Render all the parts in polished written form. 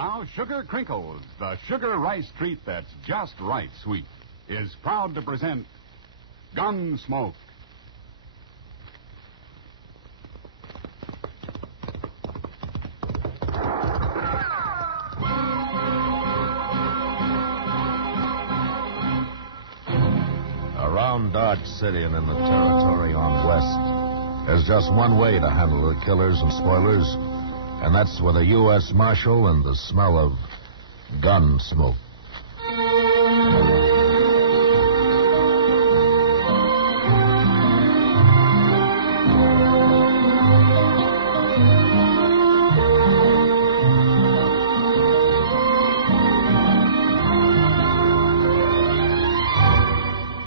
Now, Sugar Crinkles, the sugar rice treat that's just right sweet, is proud to present Gunsmoke. Around Dodge City and in the territory on West, there's just one way to handle the killers and spoilers, and that's with a U.S. Marshal and the smell of gun smoke.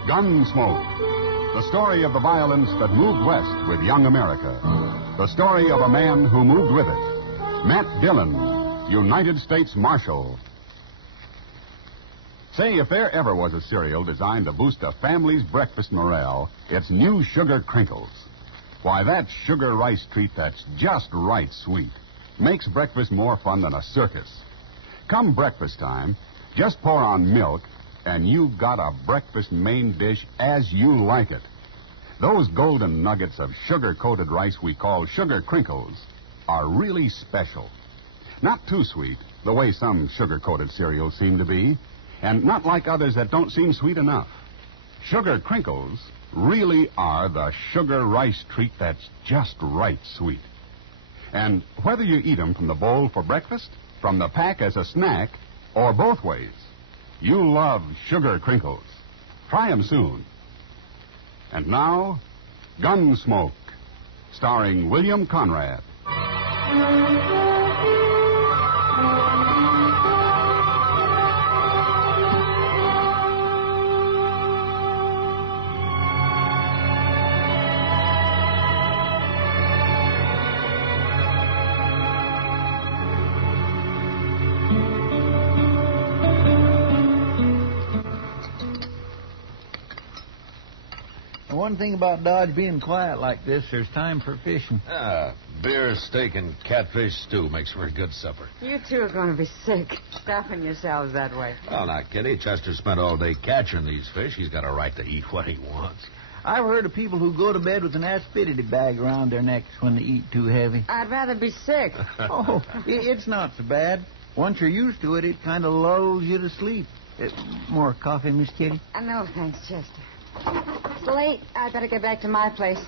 Gunsmoke, the story of the violence that moved west with young America. The story of a man who moved with it. Matt Dillon, United States Marshal. Say, if there ever was a cereal designed to boost a family's breakfast morale, it's new Sugar Crinkles. Why, that sugar rice treat that's just right sweet makes breakfast more fun than a circus. Come breakfast time, just pour on milk, and you've got a breakfast main dish as you like it. Those golden nuggets of sugar-coated rice we call Sugar Crinkles are really special. Not too sweet, the way some sugar-coated cereals seem to be, and not like others that don't seem sweet enough. Sugar Crinkles really are the sugar rice treat that's just right sweet. And whether you eat them from the bowl for breakfast, from the pack as a snack, or both ways, you'll love Sugar Crinkles. Try them soon. And now, Gunsmoke, starring William Conrad. One thing about Dodge being quiet like this, there's time for fishing. Beer, steak, and catfish stew makes for a good supper. You two are going to be sick, stuffing yourselves that way. Well, now, Kitty, Chester spent all day catching these fish. He's got a right to eat what he wants. I've heard of people who go to bed with an aspidity bag around their necks when they eat too heavy. I'd rather be sick. Oh, it's not so bad. Once you're used to it, it kind of lulls you to sleep. More coffee, Miss Kitty? No, thanks, Chester. It's late. I'd better get back to my place.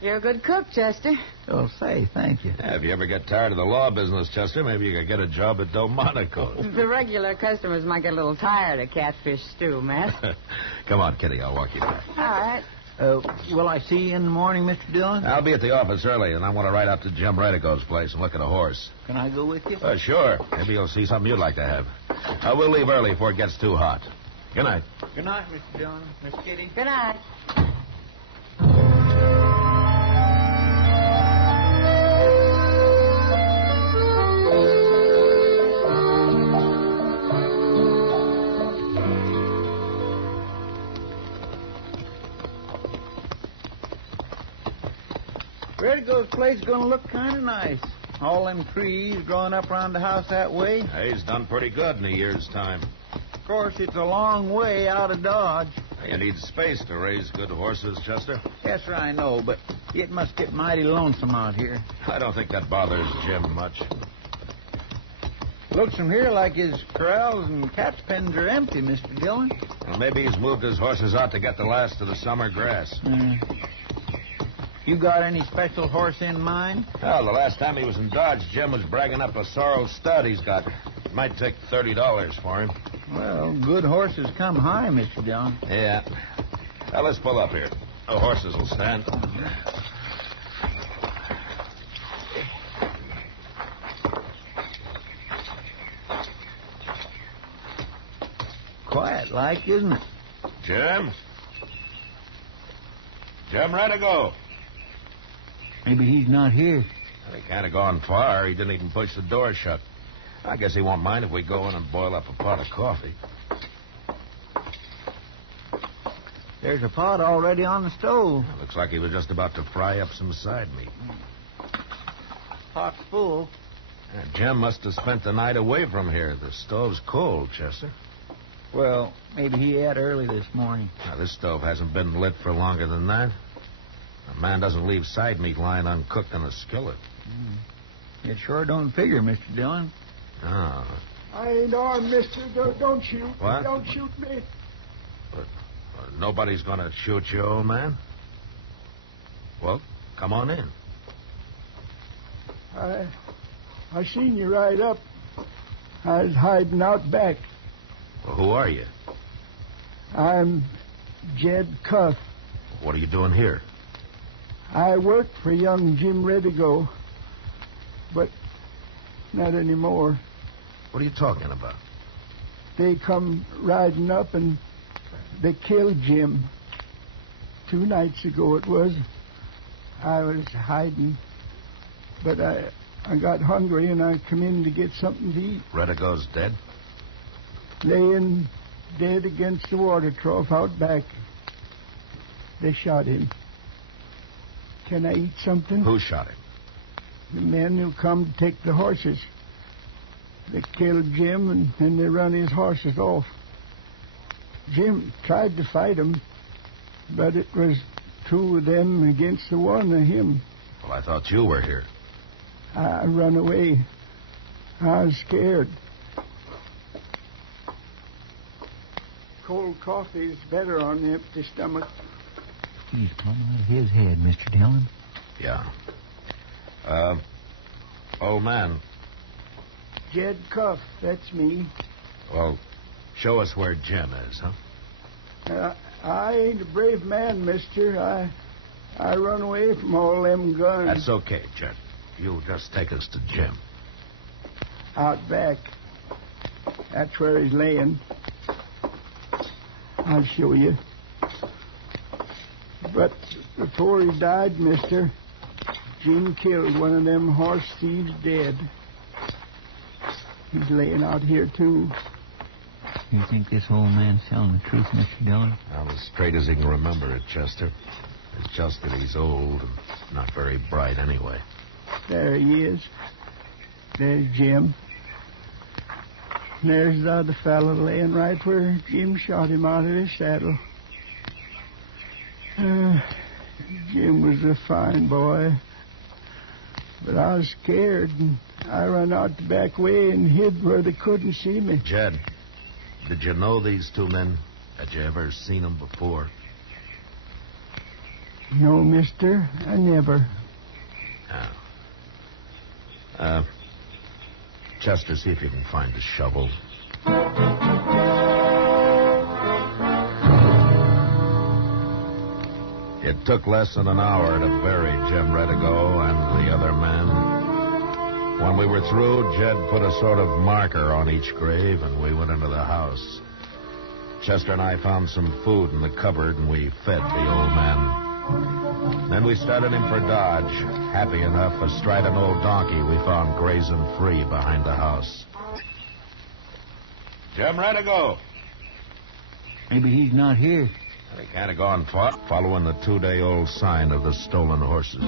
You're a good cook, Chester. Oh, say, thank you. Yeah, if you ever get tired of the law business, Chester, maybe you could get a job at Delmonico's. The regular customers might get a little tired of catfish stew, Matt. Come on, Kitty, I'll walk you back. All right. Will I see you in the morning, Mr. Dillon? I'll be at the office early, and I want to ride up to Jim Redigo's place and look at a horse. Can I go with you? Sure. Maybe you'll see something you'd like to have. We'll leave early before it gets too hot. Good night. Good night, Mr. Dillon. Miss Kitty. Good night. Redigo's place is going to look kind of nice. All them trees growing up around the house that way. Hey, he's done pretty good in a year's time. Of course, it's a long way out of Dodge. You need space to raise good horses, Chester. Yes, sir, I know, but it must get mighty lonesome out here. I don't think that bothers Jim much. Looks from here like his corrals and cat's pens are empty, Mr. Dillon. Well, maybe he's moved his horses out to get the last of the summer grass. You got any special horse in mind? Well, the last time he was in Dodge, Jim was bragging up a sorrel stud he's got. Might take $30 for him. Well, good horses come high, Mr. Dillon. Yeah. Well, let's pull up here. The horses will stand. Quiet like, isn't it? Jim? Jim Redigo. Maybe he's not here. Well, he can't have gone far. He didn't even push the door shut. I guess he won't mind if we go in and boil up a pot of coffee. There's a pot already on the stove. Looks like he was just about to fry up some side meat. Pot's full. Jim must have spent the night away from here. The stove's cold, Chester. Well, maybe he had early this morning. Now, this stove hasn't been lit for longer than that. A man doesn't leave side meat lying uncooked in a skillet. It sure don't figure, Mr. Dillon. Ah. I ain't armed, mister. Don't shoot. What? Don't shoot me. But nobody's going to shoot you, old man. Well, come on in. I seen you ride up. I was hiding out back. Well, who are you? I'm Jed Cuff. What are you doing here? I worked for young Jim Redigo, but not anymore. What are you talking about? They come riding up and they killed Jim. 2 nights ago it was. I was hiding, but I got hungry and I come in to get something to eat. Redigo's dead? Laying dead against the water trough out back. They shot him. Can I eat something? Who shot him? The men who come to take the horses. They killed Jim and then they run his horses off. Jim tried to fight them, but it was 2 of them against the 1 of him. Well, I thought you were here. I run away. I was scared. Cold coffee is better on the empty stomach. He's plumb out of his head, Mr. Dillon. Yeah. Old man. Jed Cuff, that's me. Well, show us where Jim is, huh? I ain't a brave man, mister. I run away from all them guns. That's okay, Jed. You just take us to Jim. Out back. That's where he's laying. I'll show you. But before he died, mister, Jim killed one of them horse thieves dead. He's laying out here, too. You think this old man's telling the truth, Mr. Dillon? Well, as straight as he can remember it, Chester. It's just that he's old and not very bright anyway. There he is. There's Jim. There's the other fellow laying right where Jim shot him out of his saddle. Jim was a fine boy. But I was scared, and I run out the back way and hid where they couldn't see me. Jed, did you know these 2 men? Had you ever seen them before? No, mister, I never. Chester, see if you can find a shovel. It took less than an hour to bury Jim Redigo and the other men. When we were through, Jed put a sort of marker on each grave, and we went into the house. Chester and I found some food in the cupboard, and we fed the old man. Then we started him for Dodge. Happy enough, astride an old donkey we found grazing free behind the house. Jim Redigo. Maybe he's not here. He can't have gone far, following the 2-day-old sign of the stolen horses.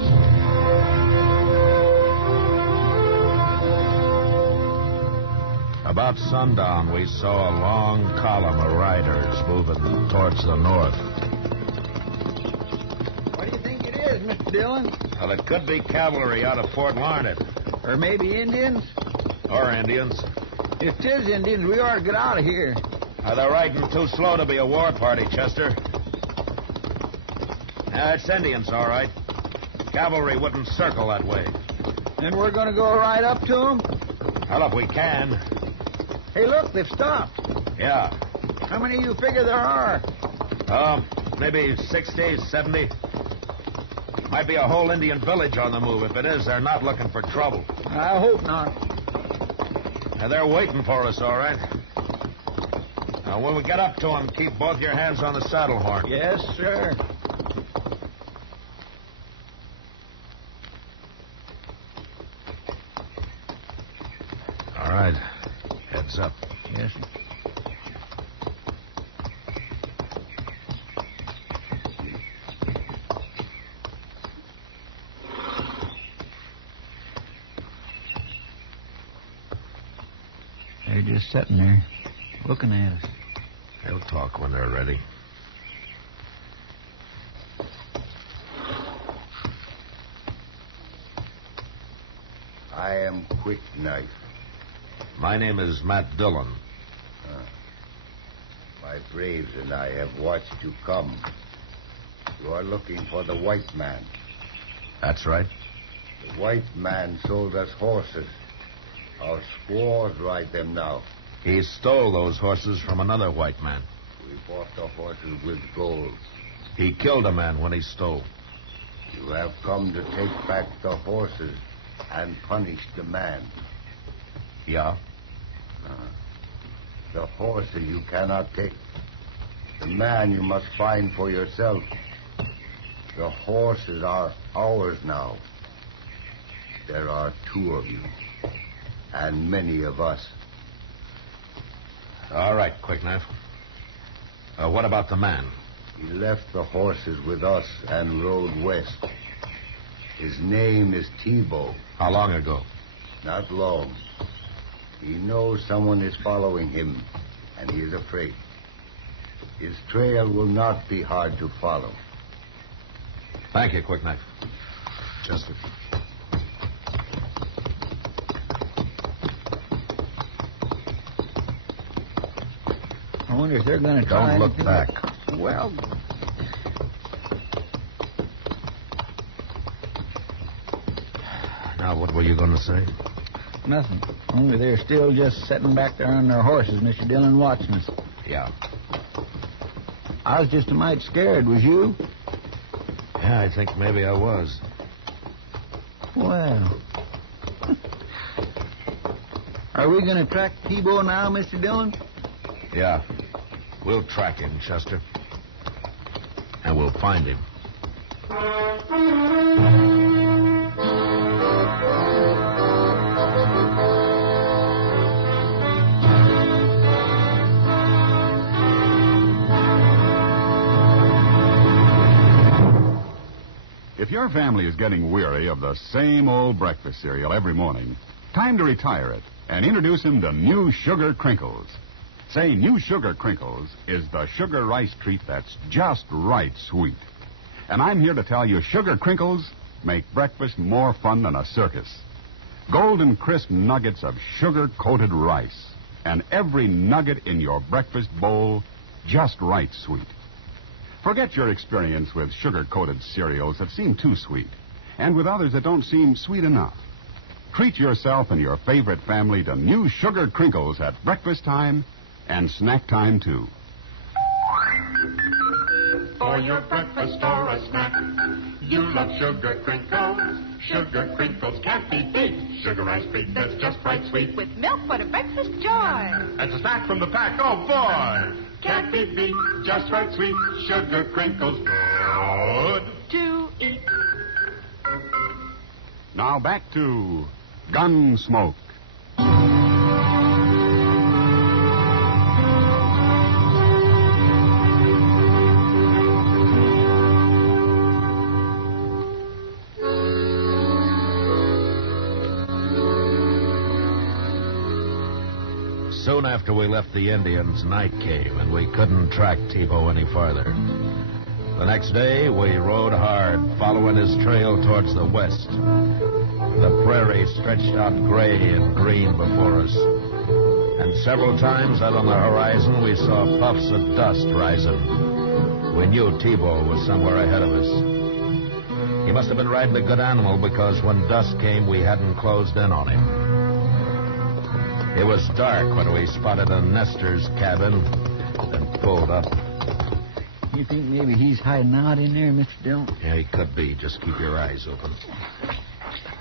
About sundown, we saw a long column of riders moving towards the north. What do you think it is, Mr. Dillon? Well, it could be cavalry out of Fort Larned. Or maybe Indians? Or Indians. If 'tis Indians, we ought to get out of here. They're riding too slow to be a war party, Chester. It's Indians, all right. Cavalry wouldn't circle that way. And we're going to go right up to them? Well, if we can. Hey, look, they've stopped. Yeah. How many you figure there are? Maybe 60, 70. Might be a whole Indian village on the move. If it is, they're not looking for trouble. I hope not. And they're waiting for us, all right. Now, when we get up to them, keep both your hands on the saddle horn. Yes, sir. All right. Heads up. Yes. They're just sitting there, looking at us. They'll talk when they're ready. I am Quick Knife. My name is Matt Dillon. My braves and I have watched you come. You are looking for the white man. That's right. The white man sold us horses. Our squaws ride them now. He stole those horses from another white man. We bought the horses with gold. He killed a man when he stole. You have come to take back the horses and punish the man. Yeah? The horses you cannot take. The man you must find for yourself. The horses are ours now. There are 2 of you, and many of us. All right, Quick Knife. What about the man? He left the horses with us and rode west. His name is Tebow. How long ago? Not long. He knows someone is following him, and he is afraid. His trail will not be hard to follow. Thank you, Quick Knife. Chester. I wonder if they're going to try. Don't look back. Well, Now, what were you going to say? nothing. Only they're still just sitting back there on their horses, Mr. Dillon, watching us. Yeah. I was just a mite scared. Was you? Yeah, I think maybe I was. Well. Are we going to track Tebow now, Mr. Dillon? Yeah. We'll track him, Chester. And we'll find him. If your family is getting weary of the same old breakfast cereal every morning, time to retire it and introduce them to New Sugar Crinkles. Say New Sugar Crinkles is the sugar rice treat that's just right sweet. And I'm here to tell you Sugar Crinkles make breakfast more fun than a circus. Golden crisp nuggets of sugar-coated rice, and every nugget in your breakfast bowl just right sweet. Forget your experience with sugar-coated cereals that seem too sweet, and with others that don't seem sweet enough. Treat yourself and your favorite family to New Sugar Crinkles at breakfast time and snack time, too. For your breakfast or a snack, you love Sugar Crinkles. Sugar Crinkles can't be beat. Sugar ice cream that's just right sweet. With milk for the breakfast joy. And a snack from the pack, oh boy! Can't be beat, just right sweet. Sugar Crinkles, good to eat. Now back to Gunsmoke. Soon after we left the Indians, night came, and we couldn't track Tebow any farther. The next day, we rode hard, following his trail towards the west. The prairie stretched out gray and green before us, and several times out on the horizon, we saw puffs of dust rising. We knew Tebow was somewhere ahead of us. He must have been riding a good animal, because when dusk came, we hadn't closed in on him. It was dark when we spotted a nester's cabin and pulled up. You think maybe he's hiding out in there, Mr. Dillon? Yeah, he could be. Just keep your eyes open.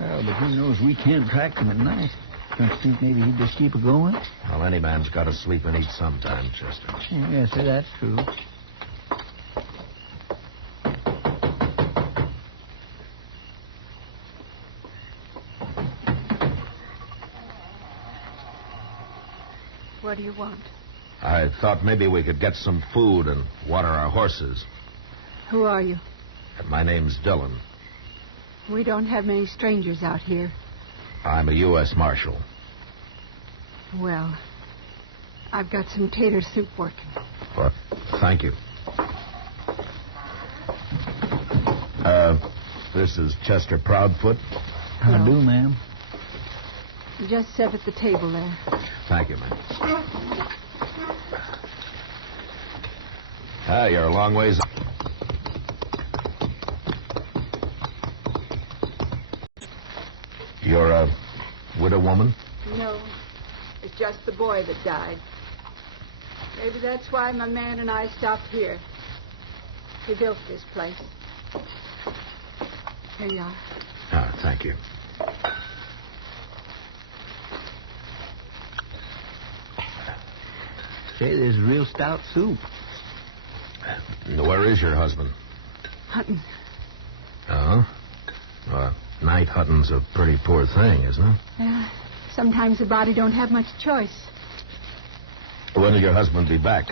Well, but who knows? We can't track him at night. Don't you think maybe he'd just keep it going? Well, any man's got to sleep and eat sometime, Chester. Yes, sir, that's true. What do you want? I thought maybe we could get some food and water our horses. Who are you? My name's Dillon. We don't have many strangers out here. I'm a U.S. Marshal. Well, I've got some tater soup working. Well, thank you. This is Chester Proudfoot. How do, ma'am? Just set at the table there. Thank you, ma'am. You're a long ways. You're a widow woman? No, it's just the boy that died. Maybe that's why my man and I stopped here. He built this place. Here you are. Thank you. Say, there's real stout soup. Where is your husband? Hunting. Oh? Night hunting's a pretty poor thing, isn't it? Yeah. Sometimes the body don't have much choice. When will your husband be back?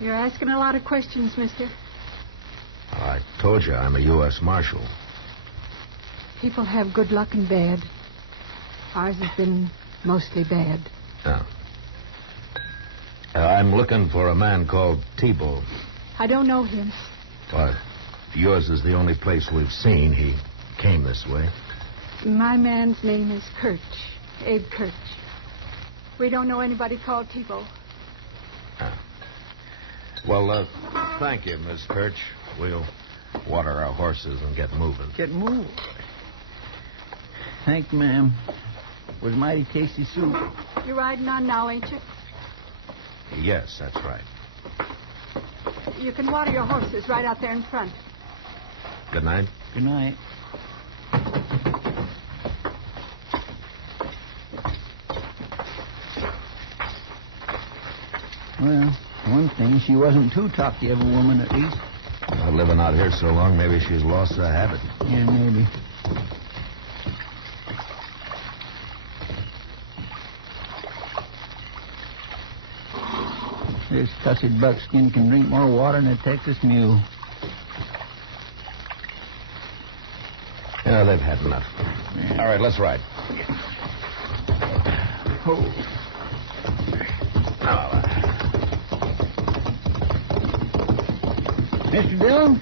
You're asking a lot of questions, mister. I told you I'm a U.S. Marshal. People have good luck and bad. Ours has been mostly bad. Oh. I'm looking for a man called Tebow. I don't know him. Well, yours is the only place we've seen. He came this way. My man's name is Kirch. Abe Kirch. We don't know anybody called Tebow. Well, thank you, Miss Kirch. We'll water our horses and get moving. Get moved. Thank you, ma'am. Was mighty tasty soup. You're riding on now, ain't you? Yes, that's right. You can water your horses right out there in front. Good night. Good night. Well, one thing, she wasn't too talky of a woman, at least. Living out here so long, maybe she's lost her habit. Yeah, maybe. This cussed buckskin can drink more water than a Texas mule. Yeah, they've had enough. Yeah. All right, let's ride. Oh. Now, Mr. Dillon?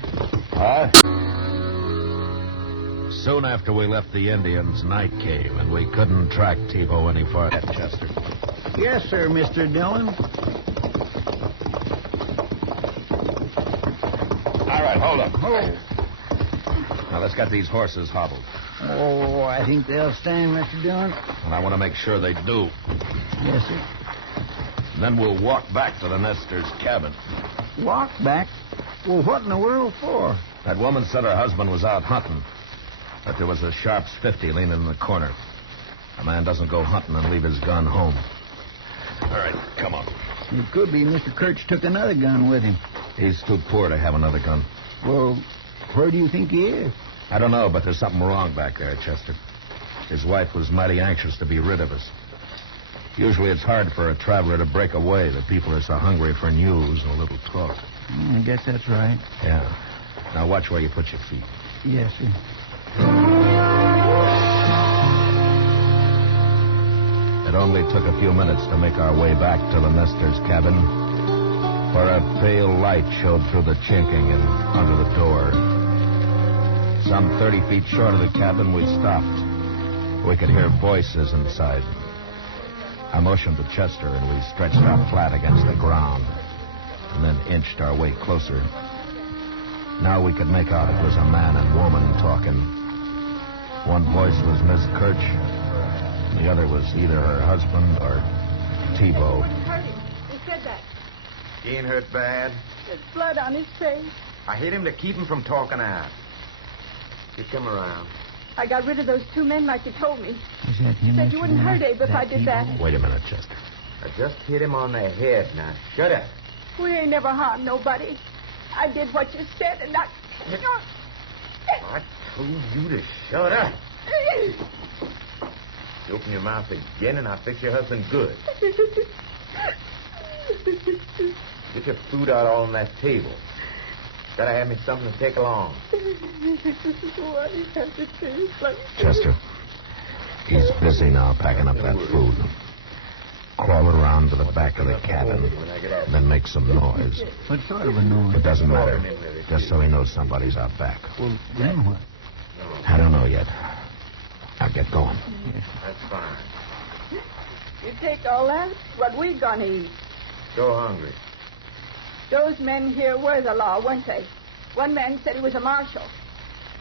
Soon after we left the Indians, night came, and we couldn't track Tebow any farther. Chester. Yes, sir, Mr. Dillon. All right, hold up. Oh. Now, let's get these horses hobbled. Oh, I think they'll stand, Mr. Dillon. And I want to make sure they do. Yes, sir. And then we'll walk back to the Nestor's cabin. Walk back? Well, what in the world for? That woman said her husband was out hunting, but there was a Sharps 50 leaning in the corner. A man doesn't go hunting and leave his gun home. All right, come on. It could be Mr. Kirch took another gun with him. He's too poor to have another gun. Well, where do you think he is? I don't know, but there's something wrong back there, Chester. His wife was mighty anxious to be rid of us. Usually it's hard for a traveler to break away. The people are so hungry for news and a little talk. I guess that's right. Yeah. Now watch where you put your feet. Yes, sir. It only took a few minutes to make our way back to the Nestor's cabin, where a pale light showed through the chinking and under the door. Some 30 feet short of the cabin, we stopped. We could hear voices inside. I motioned to Chester, and we stretched out flat against the ground, and then inched our way closer. Now we could make out it was a man and woman talking. One voice was Miss Kirch. The other was either her husband or Tebow. Hurt him. He said that. He ain't hurt bad. There's blood on his face. I hit him to keep him from talking out. You come around. I got rid of those two men like you told me. Is that him? Said you wouldn't hurt Abe if I did that. Wait a minute, Chester. I just hit him on the head. Now, shut up. We ain't never harmed nobody. I did what you said, and I... I told you to shut up. You open your mouth again, and I'll fix your husband good. Get your food out all on that table. Gotta have me something to take along. Chester, he's busy now packing up that food. crawl around to the back of the cabin, and then make some noise. What sort of a noise? It doesn't matter. Just so he knows somebody's out back. Well, then what? I don't know yet. I'll get going. That's fine. You take all that? What we gonna eat? So hungry. Those men here were the law, weren't they? One man said he was a marshal.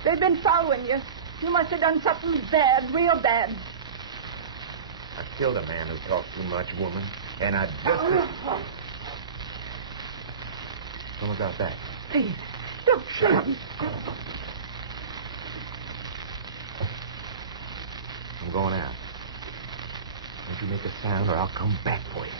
They've been following you. You must have done something bad, real bad. I killed a man who talked too much, woman. And I just... Someone's out back. Please, don't Shut up. I'm going out. Don't you make a sound or I'll come back for you.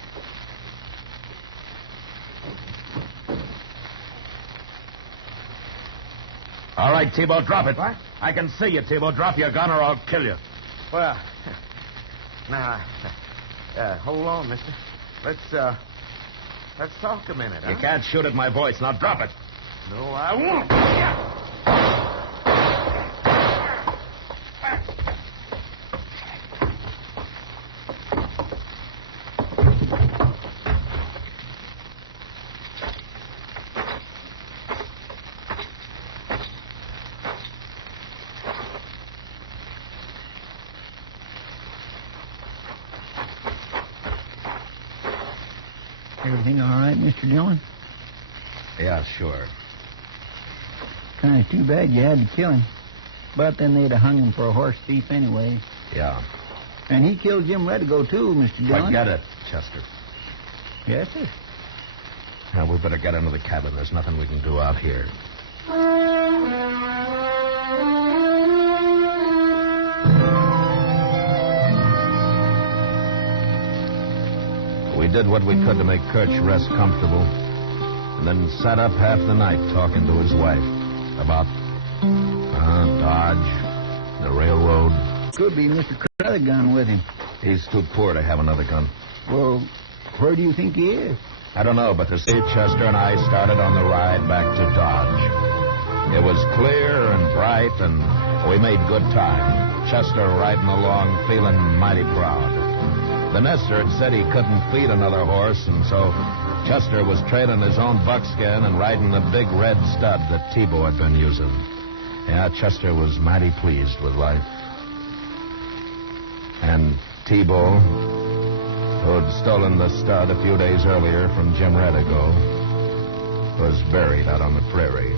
All right, T-Bone, drop it. What? I can see you, T-Bone. Drop your gun or I'll kill you. Well, now, hold on, mister. Let's talk a minute, huh? You can't shoot at my voice. Now drop it. No, I won't. Everything all right, Mr. Dillon? Yeah, sure. Kind of too bad you had to kill him. But then they'd have hung him for a horse thief anyway. Yeah. And he killed Jim Ledigo, too, Mr. Dillon. Forget it, Chester. Yes, sir. Now, we better get into the cabin. There's nothing we can do out here. We did what we could to make Kirch rest comfortable, and then sat up half the night talking to his wife about Dodge, the railroad. Could be Mr. Crowther gun with him. He's too poor to have another gun. Well, where do you think he is? I don't know, but Chester and I started on the ride back to Dodge. It was clear and bright, and we made good time. Chester riding along, feeling mighty proud. The nester had said he couldn't feed another horse, and so Chester was trailing his own buckskin and riding the big red stud that T-Bo had been using. Yeah, Chester was mighty pleased with life. And T-Bo, who'd stolen the stud a few days earlier from Jim Redigo, was buried out on the prairie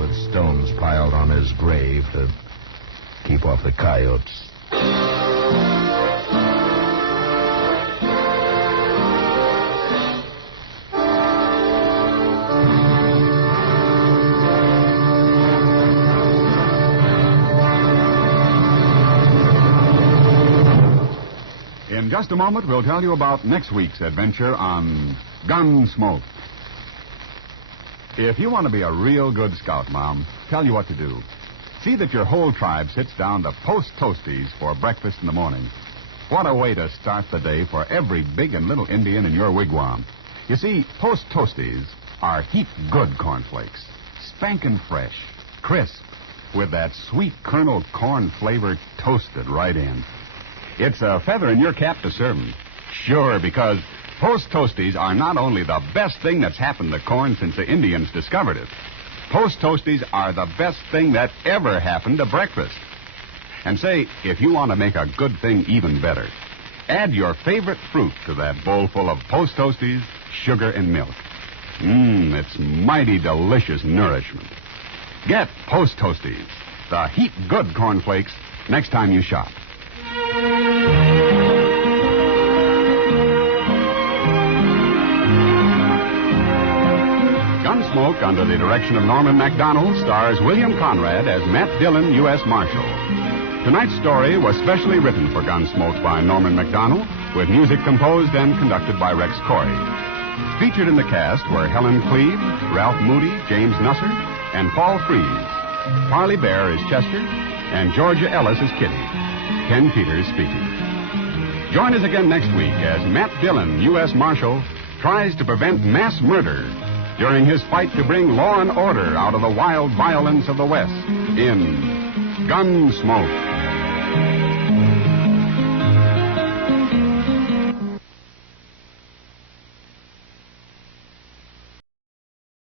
with stones piled on his grave to keep off the coyotes. In just a moment, we'll tell you about next week's adventure on Gunsmoke. If you want to be a real good scout, Mom, tell you what to do. See that your whole tribe sits down to Post Toasties for breakfast in the morning. What a way to start the day for every big and little Indian in your wigwam. You see, Post Toasties are heap good cornflakes. Spankin' fresh, crisp, with that sweet kernel corn flavor toasted right in. It's a feather in your cap to serve 'em. Sure, because Post Toasties are not only the best thing that's happened to corn since the Indians discovered it. Post Toasties are the best thing that ever happened to breakfast. And say, if you want to make a good thing even better, add your favorite fruit to that bowl full of Post Toasties, sugar, and milk. It's mighty delicious nourishment. Get Post Toasties, the heap good cornflakes, next time you shop. Gunsmoke, under the direction of Norman MacDonald, stars William Conrad as Matt Dillon, U.S. Marshal. Tonight's story was specially written for Gunsmoke by Norman MacDonald, with music composed and conducted by Rex Corey. Featured in the cast were Helen Cleve, Ralph Moody, James Nusser, and Paul Frees. Parley Bear is Chester, and Georgia Ellis is Kitty. Ken Peters speaking. Join us again next week as Matt Dillon, U.S. Marshal, tries to prevent mass murder during his fight to bring law and order out of the wild violence of the West in Gunsmoke.